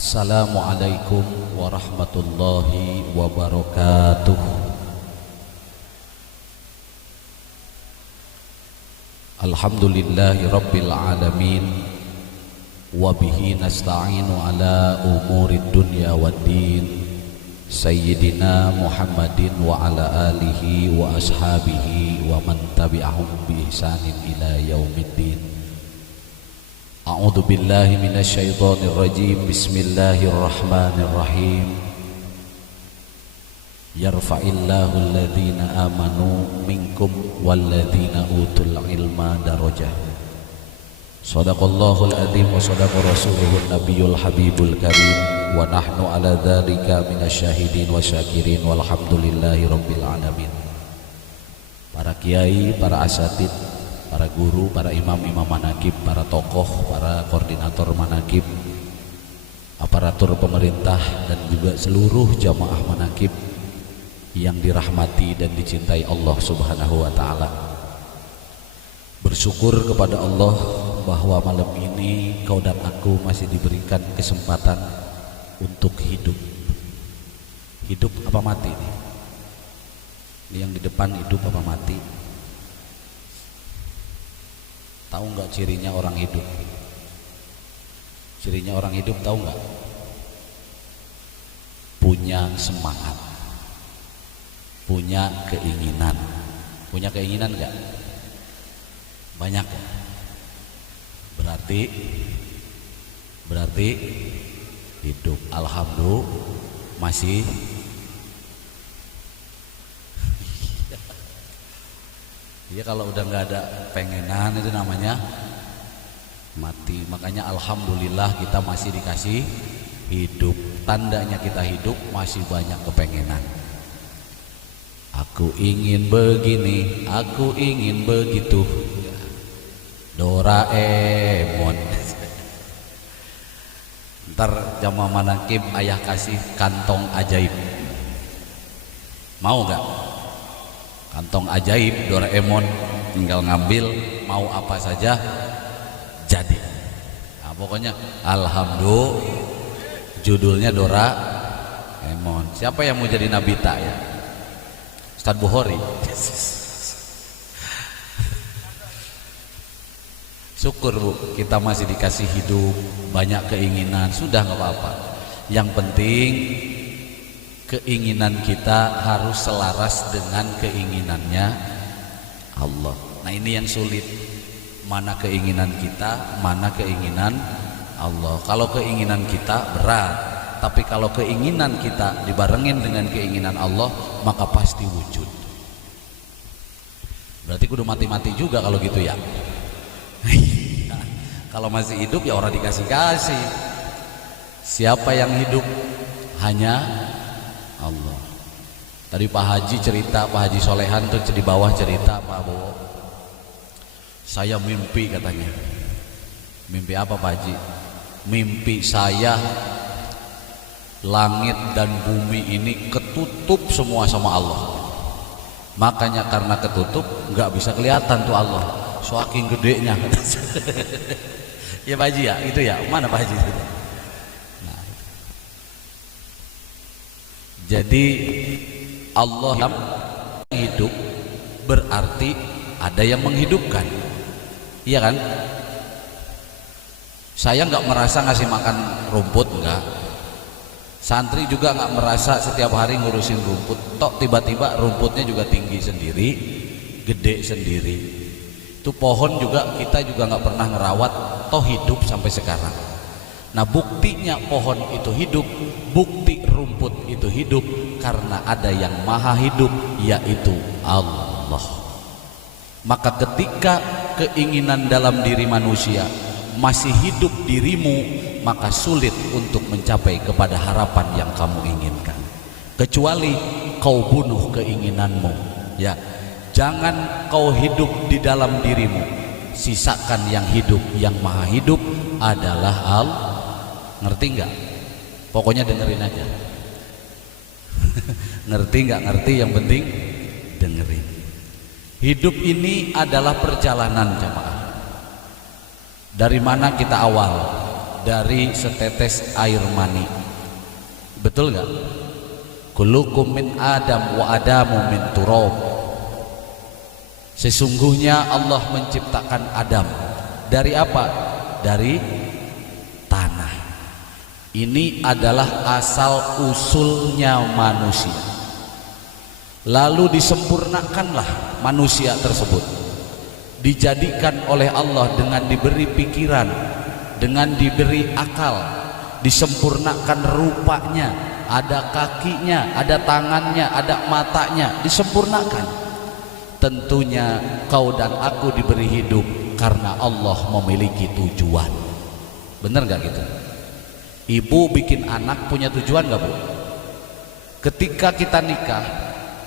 Assalamualaikum warahmatullahi wabarakatuh. Alhamdulillahi rabbil alamin. Wabihi nasta'inu ala umurid dunya waddin. Sayyidina Muhammadin wa ala alihi wa ashabihi wa man tabi'ahum bi ihsanin ila yaumiddin. A'udzu billahi minasy syaithanir rajim. Bismillahirrahmanirrahim. Yarfa'illahu alladhina amanu minkum walladhina utul ilma darajat. Shadaqallahul adzim wa shadaqa rasuluhun nabiyul habibul karim wa nahnu ala dzalika minasyahidin wa syakirin walhamdulillahi rabbil alamin. Para kiai, para asatid, para guru, para imam-imam manakib, para tokoh, para koordinator manakib, aparatur pemerintah dan juga seluruh jamaah manakib yang dirahmati dan dicintai Allah Subhanahu wa taala. Bersyukur kepada Allah bahwa malam ini kau dan aku masih diberikan kesempatan untuk hidup. Hidup apa mati nih? Ini yang di depan hidup apa mati? Tahu nggak cirinya orang hidup? Cirinya orang hidup tahu nggak? Punya semangat, punya keinginan. Punya keinginan nggak? Banyak. Berarti hidup. Alhamdulillah masih. Ya kalau udah nggak ada pengenan itu namanya mati. Makanya alhamdulillah kita masih dikasih hidup. Tandanya kita hidup masih banyak kepengenan. Aku ingin begini, aku ingin begitu. Doraemon. Ntar jamaah manakib ayah kasih kantong ajaib. Mau nggak? Kantong ajaib Doraemon, tinggal ngambil mau apa saja jadi. Nah, pokoknya alhamdulillah judulnya Doraemon. Siapa yang mau jadi Nabita ya? Ustaz Bukhari. Syukur Bu, kita masih dikasih hidup, banyak keinginan, sudah nggak apa-apa. Yang penting keinginan kita harus selaras dengan keinginannya Allah. Nah ini yang sulit. Mana keinginan kita, mana keinginan Allah. Kalau keinginan kita berat, tapi kalau keinginan kita dibarengin dengan keinginan Allah, maka pasti wujud. Berarti kudu mati-mati juga kalau gitu ya. Kalau masih hidup ya orang dikasih-kasih. Siapa yang hidup? Hanya Allah. Tadi Pak Haji cerita, Pak Haji Solehan tuh di bawah cerita Pak Bowo. Saya mimpi katanya. Mimpi apa Pak Haji? Mimpi saya langit dan bumi ini ketutup semua sama Allah. Makanya karena ketutup nggak bisa kelihatan tuh Allah. Saking gedenya. Ya Pak Haji ya, itu ya. Mana Pak Haji? Nah. Jadi Allah yang hidup berarti ada yang menghidupkan. Iya kan? Saya nggak merasa ngasih makan rumput, enggak. Santri juga nggak merasa setiap hari ngurusin rumput. Tok tiba-tiba rumputnya juga tinggi sendiri, gede sendiri. Itu pohon juga kita juga nggak pernah ngerawat, toh hidup sampai sekarang. Nah buktinya pohon itu hidup, bukti rumput itu hidup karena ada yang maha hidup, yaitu Allah. Maka ketika keinginan dalam diri manusia masih hidup dirimu, maka sulit untuk mencapai kepada harapan yang kamu inginkan. Kecuali kau bunuh keinginanmu, ya. Jangan kau hidup di dalam dirimu, sisakan yang hidup. Yang maha hidup adalah Allah. Ngerti nggak? Pokoknya dengerin aja. Ngerti nggak ngerti, yang penting dengerin. Hidup ini adalah perjalanan jamaah. Dari mana kita awal? dari setetes air mani. Betul nggak? Kullukum min Adam wa Adamu min turab. Sesungguhnya Allah menciptakan Adam dari apa? Dari tanah. Ini adalah asal usulnya manusia. Lalu disempurnakanlah manusia tersebut, dijadikan oleh Allah dengan diberi pikiran, dengan diberi akal, disempurnakan rupanya, ada kakinya, ada tangannya, ada matanya, disempurnakan. Tentunya kau dan aku diberi hidup karena Allah memiliki tujuan. Bener gak gitu? Ibu bikin anak punya tujuan gak, Bu? Ketika kita nikah,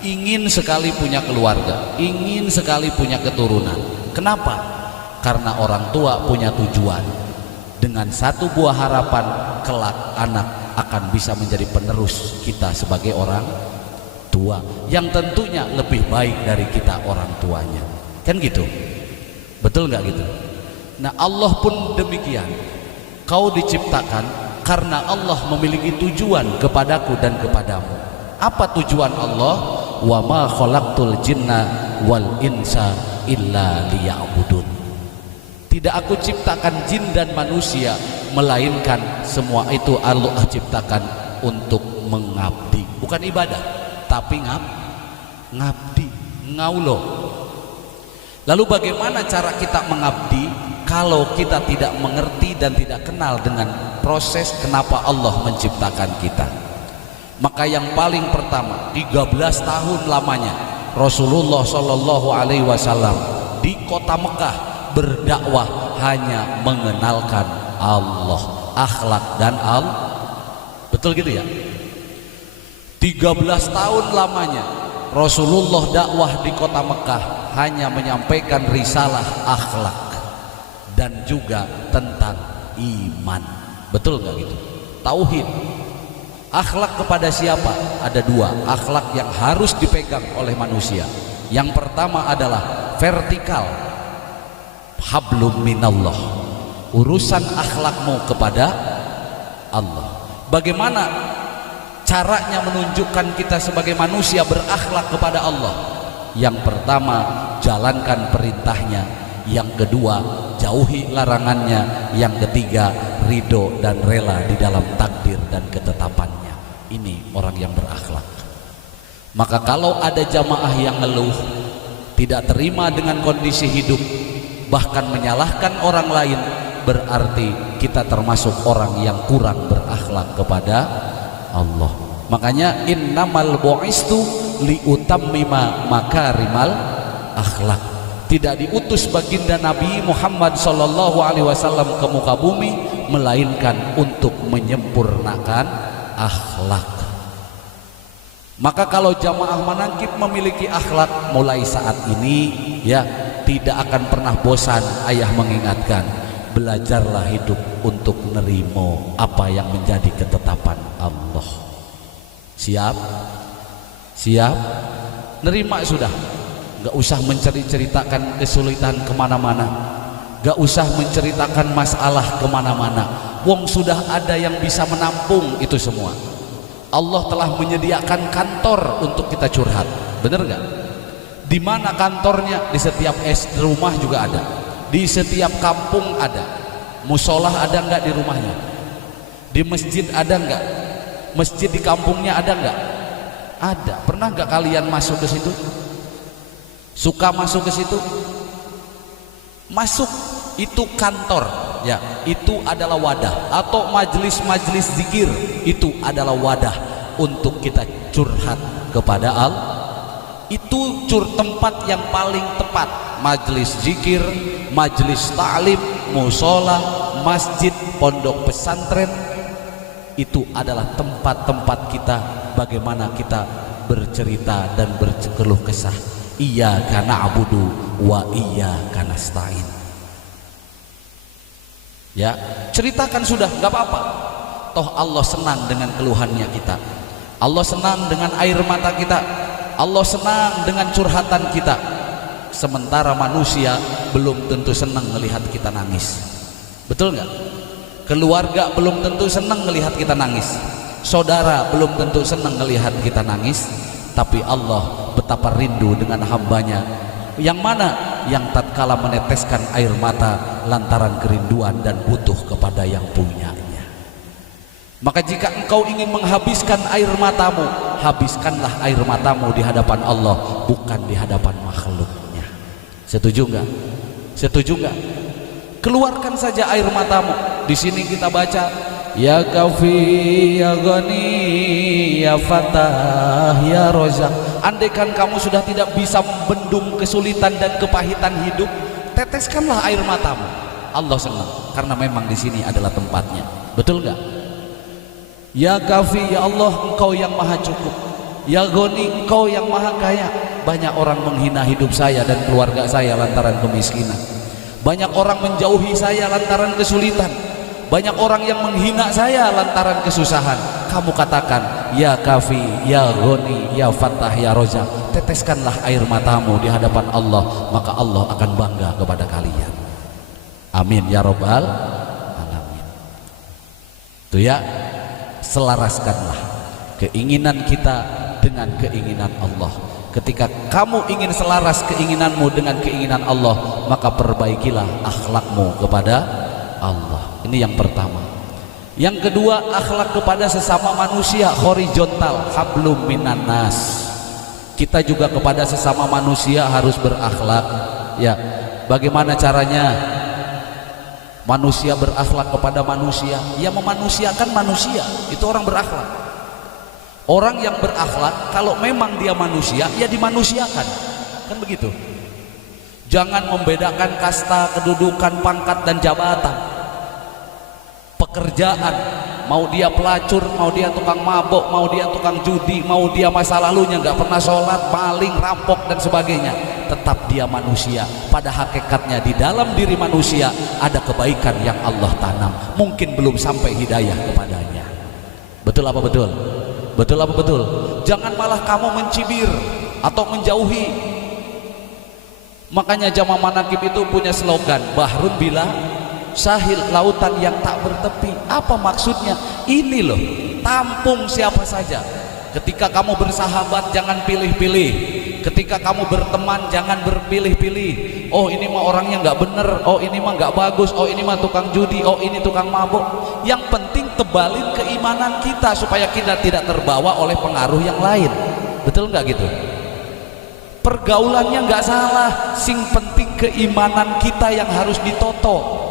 ingin sekali punya keluarga, ingin sekali punya keturunan. Kenapa? Karena orang tua punya tujuan. Dengan satu buah harapan, kelak anak akan bisa menjadi penerus kita sebagai orang tua, yang tentunya lebih baik dari kita orang tuanya. Kan gitu? Betul nggak gitu? Nah, Allah pun demikian. Kau diciptakan karena Allah memiliki tujuan kepadaku dan kepadamu. Apa tujuan Allah? Wa ma khalaqtul jinna wal insa illa liya'budun. Tidak aku ciptakan jin dan manusia, melainkan semua itu Allah ciptakan untuk mengabdi. Bukan ibadah, tapi ngabdi, ngaulo. Lalu bagaimana cara kita mengabdi kalau kita tidak mengerti dan tidak kenal dengan proses kenapa Allah menciptakan kita? Maka yang paling pertama, 13 tahun lamanya Rasulullah Shallallahu Alaihi Wasallam di kota Mekah berdakwah hanya mengenalkan Allah, akhlak dan betul gitu ya? 13 tahun lamanya Rasulullah dakwah di kota Mekah hanya menyampaikan risalah akhlak dan juga tentang iman. Betul nggak gitu? Tauhid. Akhlak kepada siapa? Ada dua akhlak yang harus dipegang oleh manusia. Yang pertama adalah vertikal, hablum minallah, urusan akhlakmu kepada Allah. Bagaimana caranya menunjukkan kita sebagai manusia berakhlak kepada Allah? Yang pertama, jalankan perintahnya. Yang kedua, jauhi larangannya. Yang ketiga, ridho dan rela di dalam takdir dan ketetapannya. Ini orang yang berakhlak. Maka kalau ada jamaah yang ngeluh, tidak terima dengan kondisi hidup, bahkan menyalahkan orang lain, berarti kita termasuk orang yang kurang berakhlak kepada Allah. Makanya innamal bu'istu liutammima makarimal akhlak. Tidak diutus baginda Nabi Muhammad sallallahu alaihi wasallam ke muka bumi melainkan untuk menyempurnakan akhlak. Maka kalau jamaah manakib memiliki akhlak, mulai saat ini ya tidak akan pernah bosan ayah mengingatkan, belajarlah hidup untuk nerimo apa yang menjadi ketetapan Allah. Siap? Siap? Nerima sudah. Gak usah menceritakan kesulitan kemana-mana, gak usah menceritakan masalah kemana-mana. Wong sudah ada yang bisa menampung itu semua. Allah telah menyediakan kantor untuk kita curhat. Bener gak? Di mana kantornya? Di setiap rumah juga ada, di setiap kampung ada. Musolah ada nggak di rumahnya? Di masjid ada nggak? Masjid di kampungnya ada nggak? Ada. Pernah nggak kalian masuk ke situ? Suka masuk ke situ? Masuk, itu kantor ya, itu adalah wadah. Atau majelis-majelis zikir, itu adalah wadah untuk kita curhat kepada Allah. Itu tempat yang paling tepat. Majelis zikir, majelis ta'lim, musola, masjid, pondok pesantren, itu adalah tempat-tempat kita bagaimana kita bercerita dan berkeluh kesah. Iyyaka na'budu wa iyyaka nasta'in. Ya, ceritakan sudah, nggak apa-apa. Toh Allah senang dengan keluhannya kita. Allah senang dengan air mata kita. Allah senang dengan curhatan kita. Sementara manusia belum tentu senang melihat kita nangis. Betul nggak? Keluarga belum tentu senang melihat kita nangis, saudara belum tentu senang melihat kita nangis, tapi Allah betapa rindu dengan hambanya yang mana yang tatkala meneteskan air mata lantaran kerinduan dan butuh kepada yang punyanya. Maka jika engkau ingin menghabiskan air matamu, habiskanlah air matamu di hadapan Allah, bukan di hadapan makhluknya. Setuju enggak? Setuju enggak? Keluarkan saja air matamu. Di sini kita baca, ya Kafi ya Ghani ya Fatah ya Rozak. Andaikan kamu sudah tidak bisa membendung kesulitan dan kepahitan hidup, teteskanlah air matamu. Allah senang karena memang di sini adalah tempatnya. Betul enggak? Ya Kafi ya Allah, engkau yang maha cukup. Ya Ghani, engkau yang maha kaya. Banyak orang menghina hidup saya dan keluarga saya lantaran kemiskinan. Banyak orang menjauhi saya lantaran kesulitan. Banyak orang yang menghina saya lantaran kesusahan. Kamu katakan, ya Kafi, ya Ghani, ya Fattah, ya Rozak. Teteskanlah air matamu di hadapan Allah, maka Allah akan bangga kepada kalian. Amin ya Rabbal Alamin. Itu ya, selaraskanlah keinginan kita dengan keinginan Allah. Ketika kamu ingin selaras keinginanmu dengan keinginan Allah, maka perbaikilah akhlakmu kepada Allah. Ini yang pertama. Yang kedua, akhlak kepada sesama manusia horizontal, hablum minan nas. Kita juga kepada sesama manusia harus berakhlak. Ya, bagaimana caranya manusia berakhlak kepada manusia? Ya, memanusiakan manusia, itu orang berakhlak. Orang yang berakhlak kalau memang dia manusia, ya dimanusiakan, kan begitu. Jangan membedakan kasta, kedudukan, pangkat dan jabatan. Pekerjaan, mau dia pelacur, mau dia tukang mabok, mau dia tukang judi, mau dia masa lalunya nggak pernah sholat, maling, rampok dan sebagainya, tetap dia manusia. Pada hakikatnya di dalam diri manusia ada kebaikan yang Allah tanam, mungkin belum sampai hidayah kepadanya. Betul apa betul? Betul apa betul? Jangan malah kamu mencibir atau menjauhi. Makanya Jamaah Manaqib itu punya slogan, Bahrun bila sahil, lautan yang tak bertepi. Apa maksudnya? Ini loh, tampung siapa saja. Ketika kamu bersahabat jangan pilih-pilih. Ketika kamu berteman jangan berpilih-pilih. Oh ini mah orangnya nggak bener, oh ini mah nggak bagus, oh ini mah tukang judi, oh ini tukang mabuk. Yang penting tebalin keimanan kita supaya kita tidak terbawa oleh pengaruh yang lain. Betul nggak gitu? Pergaulannya nggak salah, sing penting keimanan kita yang harus ditoto.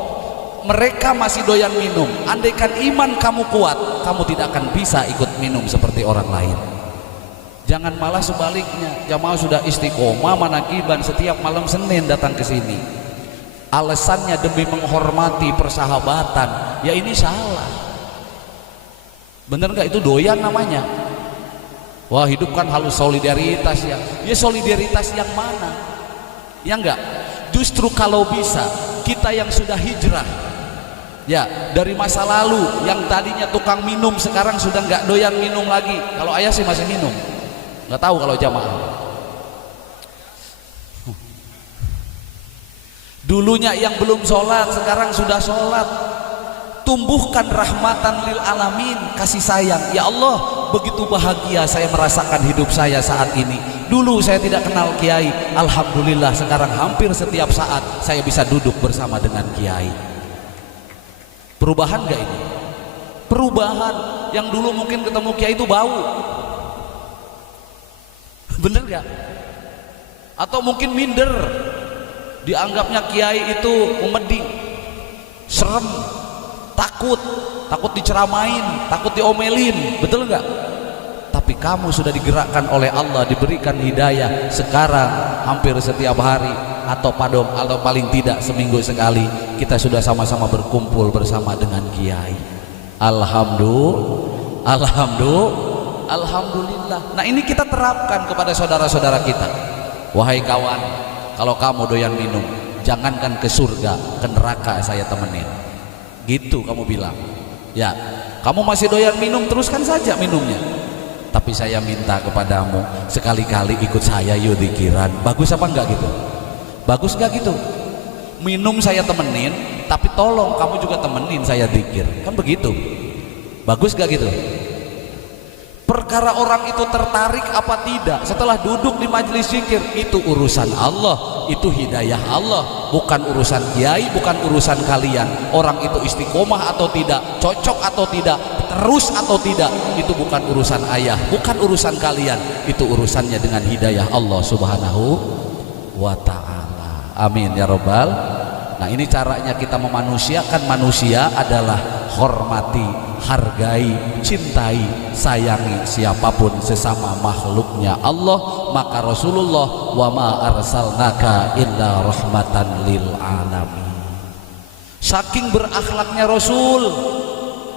Mereka masih doyan minum. Andaikan iman kamu kuat, kamu tidak akan bisa ikut minum seperti orang lain. Jangan malah sebaliknya, jamaah sudah istiqomah manakiban setiap malam Senin datang ke sini. Alasannya demi menghormati persahabatan, ya ini salah. Bener nggak itu doyan namanya? Wah hidup kan harus solidaritas ya. Ya solidaritas yang mana? Ya enggak. Justru kalau bisa kita yang sudah hijrah, ya dari masa lalu yang tadinya tukang minum sekarang sudah nggak doyan minum lagi. Kalau ayah sih masih minum. Nggak tahu kalau jamaah. Dulunya yang belum sholat sekarang sudah sholat. Tumbuhkan rahmatan lil alamin, kasih sayang. Ya Allah, begitu bahagia saya merasakan hidup saya saat ini. Dulu saya tidak kenal kiai, alhamdulillah sekarang hampir setiap saat saya bisa duduk bersama dengan kiai. Perubahan gak ini? Perubahan. Yang dulu mungkin ketemu kiai itu bau. Bener gak? Atau mungkin minder, dianggapnya kiai itu memeding, serem, takut diceramain, takut diomelin. Betul nggak? Tapi kamu sudah digerakkan oleh Allah, diberikan hidayah. Sekarang hampir setiap hari atau paling tidak seminggu sekali kita sudah sama-sama berkumpul bersama dengan kiai. Alhamdulillah. Nah ini kita terapkan kepada saudara-saudara kita. Wahai kawan, kalau kamu doyan minum, jangankan ke surga, ke neraka saya temenin. Gitu kamu bilang. Ya, kamu masih doyan minum, teruskan saja minumnya. Tapi saya minta kepadamu, sekali-kali ikut saya yuk dzikiran. Bagus apa enggak gitu? Bagus enggak gitu? Minum saya temenin, tapi tolong kamu juga temenin saya zikir, kan begitu. Bagus gak gitu? Perkara orang itu tertarik apa tidak setelah duduk di majelis zikir, itu urusan Allah, itu hidayah Allah, bukan urusan kiai, bukan urusan kalian. Orang itu istiqomah atau tidak, cocok atau tidak, terus atau tidak, itu bukan urusan ayah, bukan urusan kalian, itu urusannya dengan hidayah Allah Subhanahu wa ta'ala. Amin ya robbal. Nah, ini caranya kita memanusiakan manusia adalah hormati, hargai, cintai, sayangi siapapun sesama makhluknya Allah. Maka Rasulullah, wa ma arsalnaka illa rahmatan lil alamin. Saking berakhlaknya Rasul,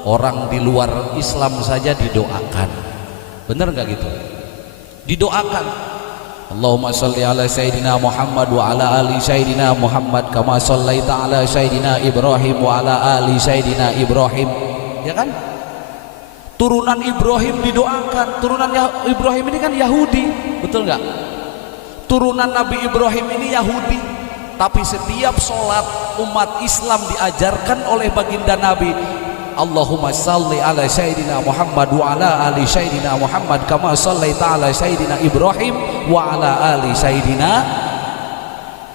orang di luar Islam saja didoakan. Bener gak gitu? Didoakan. Allahumma salli ala Sayyidina Muhammad wa ala ali Sayyidina Muhammad kama sallaita ala Sayyidina Ibrahim wa ala ali Sayyidina Ibrahim. Ya kan? Turunan Ibrahim didoakan. Turunan Ibrahim ini kan Yahudi, betul nggak? Turunan Nabi Ibrahim ini Yahudi, tapi setiap sholat umat Islam diajarkan oleh baginda Nabi, Allahumma salli ala Sayyidina Muhammad wa ala ali Sayyidina Muhammad kama sallaita ala Sayyidina Ibrahim wa ala ali Sayyidina.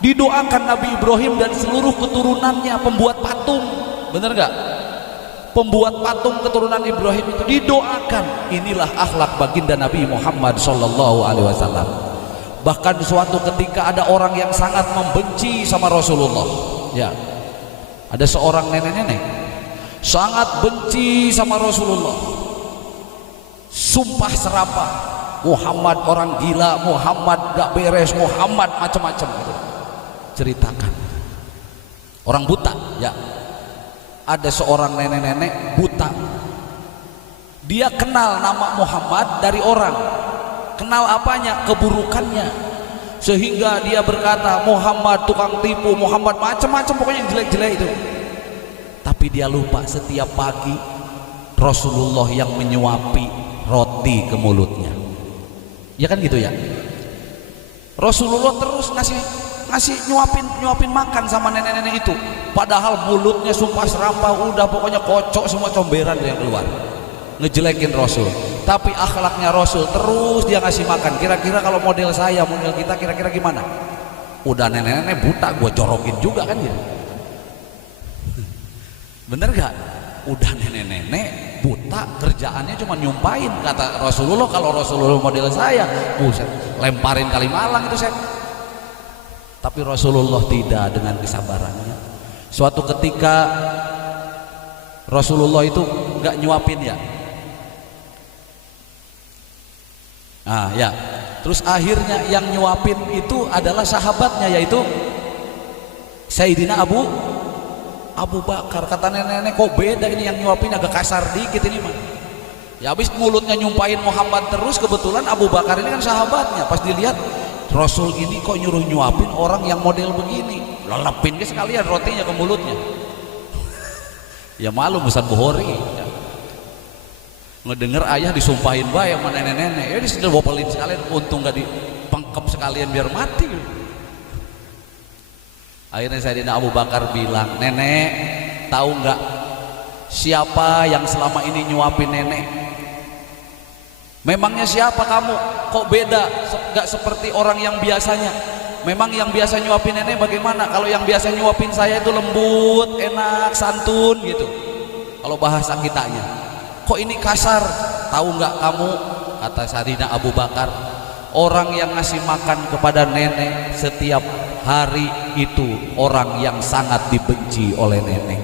Didoakan Nabi Ibrahim dan seluruh keturunannya, pembuat patung, bener gak? Pembuat patung keturunan Ibrahim itu didoakan. Inilah akhlak baginda Nabi Muhammad sallallahu alaihi wasallam. Bahkan suatu ketika ada orang yang sangat membenci sama Rasulullah. Ya, ada seorang nenek-nenek sangat benci sama Rasulullah, sumpah serapah, Muhammad orang gila, Muhammad gak beres, Muhammad macam-macam gitu. Ceritakan orang buta, ya, ada seorang nenek-nenek buta, dia kenal nama Muhammad dari orang. Kenal apanya? Keburukannya. Sehingga dia berkata Muhammad tukang tipu, Muhammad macam-macam, pokoknya yang jelek-jelek itu. Tapi dia lupa setiap pagi Rasulullah yang menyuapi roti ke mulutnya. Ya kan gitu ya. Rasulullah terus ngasih nyuapin makan sama nenek-nenek itu. Padahal mulutnya sumpah serapah, udah pokoknya kocok semua, comberan yang keluar. Ngejelekin Rasul. Tapi akhlaknya Rasul terus dia ngasih makan. Kira-kira kalau model saya, model kita kira-kira gimana? Udah nenek-nenek buta, gua corokin juga kan ya. Bener gak? Udah nenek-nenek buta, kerjaannya cuma nyumpain. Kata Rasulullah, kalau Rasulullah model saya, buset, lemparin kali Malang itu saya. Tapi Rasulullah tidak, dengan kesabarannya. Suatu ketika Rasulullah itu gak nyuapin ya. Nah ya, terus akhirnya yang nyuapin itu adalah sahabatnya, yaitu Sayyidina Abu Bakar. Kata nenek-nenek, kok beda ini, yang nyuapin agak kasar dikit ini mah. Ya habis mulutnya nyumpain Muhammad terus, kebetulan Abu Bakar ini kan sahabatnya. Pas dilihat Rasul ini kok nyuruh nyuapin orang yang model begini, lelepin ke sekalian rotinya ke mulutnya. Ya malu Ustaz Bukhari ya. Ngedenger ayah disumpahin bae sama nenek-nenek, ya disebopelin sekalian, untung gak dipengkep sekalian biar mati. Akhirnya Sayyidina Abu Bakar bilang, nenek tahu nggak siapa yang selama ini nyuapin nenek? Memangnya siapa kamu? Kok beda? Nggak seperti orang yang biasanya. Memang yang biasa nyuapin nenek bagaimana? Kalau yang biasa nyuapin saya itu lembut, enak, santun gitu. Kalau bahasa kitanya. Kok ini kasar? Tahu nggak kamu? Kata Sayyidina Abu Bakar, orang yang ngasih makan kepada nenek setiap hari itu orang yang sangat dibenci oleh nenek.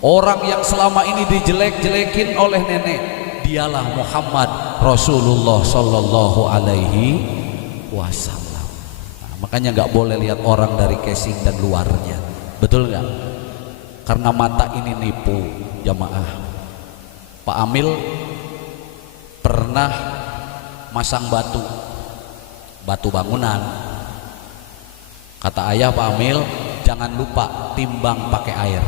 Orang yang selama ini dijelek-jelekin oleh nenek, dialah Muhammad Rasulullah Sallallahu Alaihi Wasallam. Nah, makanya nggak boleh lihat orang dari casing dan luarnya, betul nggak? Karena mata ini nipu jamaah. Pak Amil pernah masang batu bangunan. Kata ayah Pak Amil, jangan lupa timbang pakai air.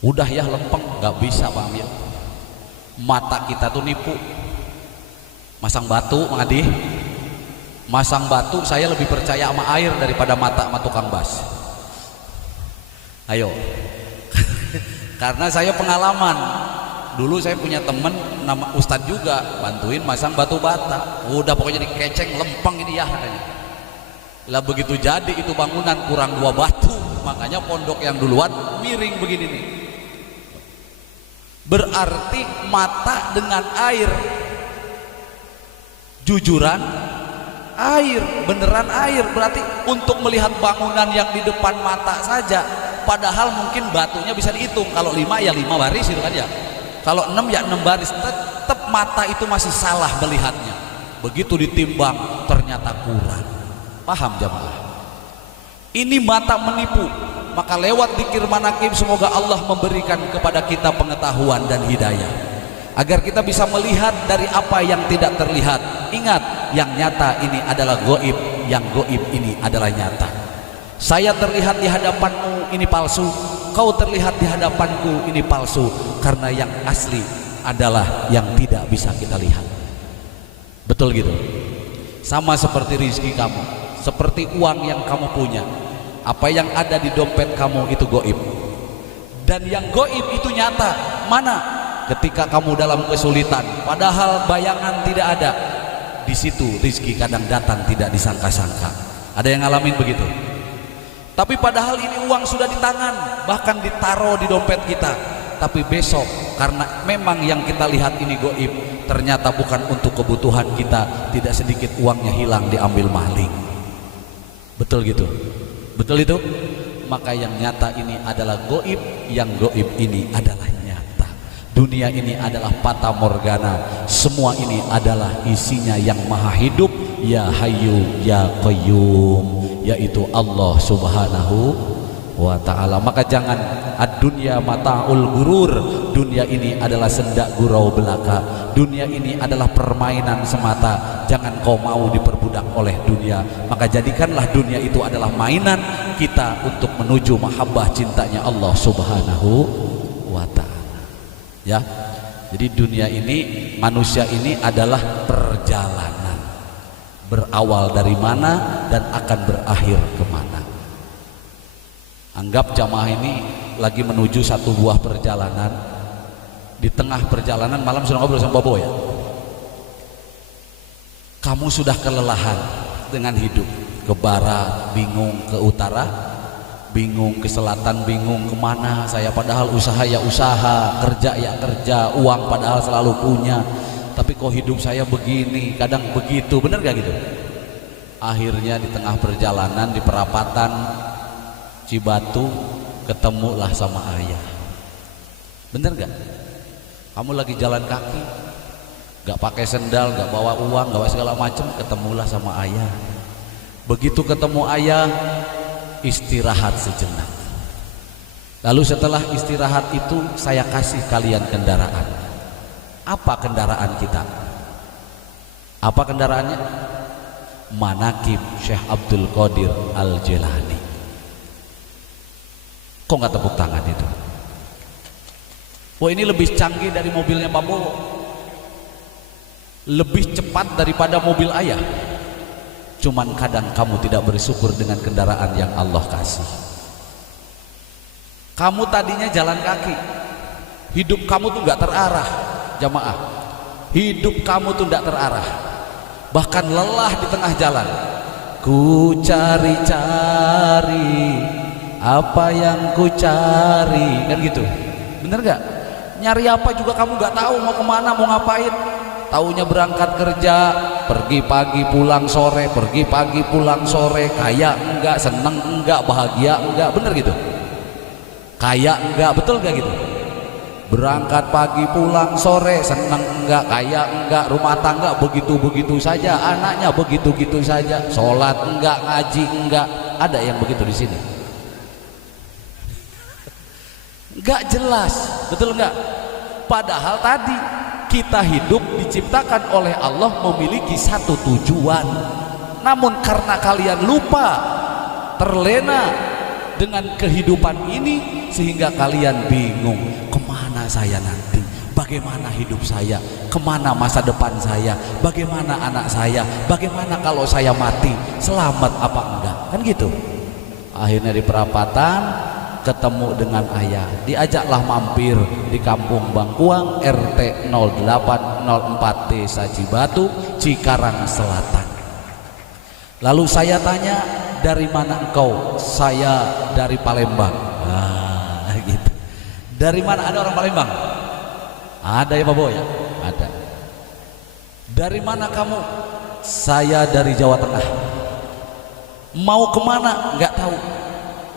Udah ya lempeng, nggak bisa Pak Amil. Mata kita tuh nipu. Masang batu, Mang Adi, masang batu saya lebih percaya sama air daripada mata sama tukang bas. Ayo. Karena saya pengalaman. Dulu saya punya temen nama Ustadz juga, bantuin masang batu bata. Udah pokoknya dikeceng lempeng ini ya katanya. Lah begitu jadi itu bangunan kurang 2 batu, makanya pondok yang duluan miring begini nih. Berarti mata dengan air, jujuran air, beneran air. Berarti untuk melihat bangunan yang di depan mata saja, padahal mungkin batunya bisa dihitung. Kalau 5 ya 5 baris itu kan ya. Kalau 6 ya 6 baris. Tetap mata itu masih salah melihatnya. Begitu ditimbang ternyata kurang. Paham jamaah? Ini mata menipu. Maka lewat dzikir manaqib semoga Allah memberikan kepada kita pengetahuan dan hidayah, agar kita bisa melihat dari apa yang tidak terlihat. Ingat, yang nyata ini adalah goib, yang goib ini adalah nyata. Saya terlihat di hadapanmu ini palsu, kau terlihat di hadapanku ini palsu, karena yang asli adalah yang tidak bisa kita lihat. Betul gitu? Sama seperti rezeki kamu, seperti uang yang kamu punya. Apa yang ada di dompet kamu itu goib, dan yang goib itu nyata. Mana? Ketika kamu dalam kesulitan, padahal bayangan tidak ada, di situ rezeki kadang datang tidak disangka-sangka. Ada yang ngalamin begitu? Tapi padahal ini uang sudah di tangan, bahkan ditaruh di dompet kita. Tapi besok karena memang yang kita lihat ini goib, ternyata bukan untuk kebutuhan kita, tidak sedikit uangnya hilang diambil maling. Betul gitu? Betul itu? Maka yang nyata ini adalah goib, yang goib ini adalah nyata. Dunia ini adalah fata morgana, semua ini adalah isinya yang maha hidup, ya hayyu ya qayyum, yaitu Allah subhanahu wa ta'ala. Maka jangan ad-dunya mata'ul gurur, dunia ini adalah sendak gurau belaka, dunia ini adalah permainan semata. Jangan kau mau diperbudak oleh dunia, maka jadikanlah dunia itu adalah mainan kita untuk menuju mahabbah cintanya Allah subhanahu wa ta'ala. Ya, jadi dunia ini, manusia ini adalah perjalanan, berawal dari mana dan akan berakhir kemana. Anggap jamaah ini lagi menuju satu buah perjalanan. Di tengah perjalanan, malam sudah ngobrol sama Bobo ya, kamu sudah kelelahan dengan hidup, ke barat bingung, ke utara bingung, ke selatan bingung, kemana saya, padahal usaha ya usaha, kerja ya kerja, uang padahal selalu punya, tapi kok hidup saya begini, kadang begitu. Bener gak gitu? Akhirnya di tengah perjalanan, di perapatan Cibatu, ketemulah sama ayah. Bener gak? Kamu lagi jalan kaki, gak pakai sendal, gak bawa uang, gak bawa segala macam, ketemulah sama ayah. Begitu ketemu ayah, istirahat sejenak. Lalu setelah istirahat itu, saya kasih kalian kendaraan. Apa kendaraan kita? Apa kendaraannya? Manaqib Syekh Abdul Qadir Al-Jilani. Kok nggak tepuk tangan itu? Wah, ini lebih canggih dari mobilnya Pak Bowo, lebih cepat daripada mobil ayah. Cuman kadang kamu tidak bersyukur dengan kendaraan yang Allah kasih. Kamu tadinya jalan kaki, hidup kamu tuh nggak terarah, jamaah. Hidup kamu tuh nggak terarah, bahkan lelah di tengah jalan. Ku cari-cari apa yang ku cari, kan gitu. Bener gak? Nyari apa juga kamu gak tahu mau kemana, mau ngapain. Taunya berangkat kerja, pergi pagi pulang sore, pergi pagi pulang sore. Kaya enggak, seneng enggak, bahagia enggak, bener gitu? Kaya enggak, betul gak gitu? Berangkat pagi pulang sore, seneng enggak, kaya enggak, rumah tangga begitu-begitu saja, anaknya begitu-gitu saja, sholat enggak, ngaji enggak. Ada yang begitu di sini? Gak jelas, betul nggak? Padahal tadi kita hidup diciptakan oleh Allah memiliki satu tujuan. Namun karena kalian lupa, terlena dengan kehidupan ini, sehingga kalian bingung, kemana saya nanti, bagaimana hidup saya, kemana masa depan saya, bagaimana anak saya, bagaimana kalau saya mati, selamat apa enggak, kan gitu. Akhirnya di perapatan ketemu dengan ayah, diajaklah mampir di kampung Bangkuang RT 0804 Desa Cibatu, Cikarang Selatan. Lalu saya tanya, dari mana engkau? Saya dari Palembang. Nah, gitu. Dari mana? Ada orang Palembang? Ada ya Pak Boy ya? Ada. Dari mana kamu? Saya dari Jawa Tengah. Mau kemana? Nggak tahu.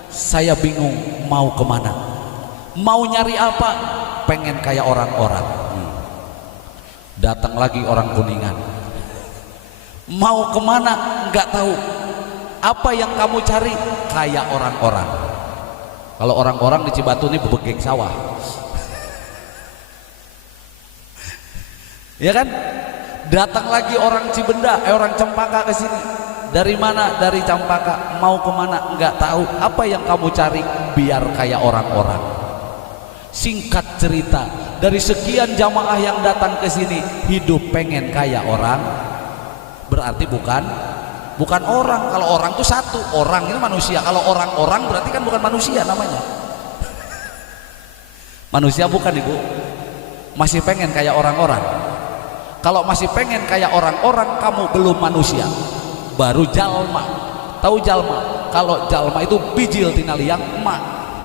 Saya bingung mau kemana. Mau nyari apa? Pengen kayak orang-orang. Datang lagi orang Kuningan. Mau kemana? Nggak tahu. Apa yang kamu cari? Kayak orang-orang. Kalau orang-orang di Cibatu ini bebegeng sawah. Ya kan? Datang lagi orang Cibenda, orang Cempaka ke sini. Dari mana? Dari Cempaka. Mau kemana? Enggak tahu. Apa yang kamu cari? Biar kayak orang-orang. Singkat cerita, dari sekian jamaah yang datang ke sini, hidup pengen kayak orang. Berarti bukan orang. Kalau orang itu satu, orang ini manusia. Kalau orang-orang berarti kan bukan manusia namanya. Manusia bukan Ibu. Masih pengen kayak orang-orang. Kalau masih pengen kayak orang-orang, kamu belum manusia, baru jalma. Tahu jalma? Kalau jalma itu bijil tina liang emak.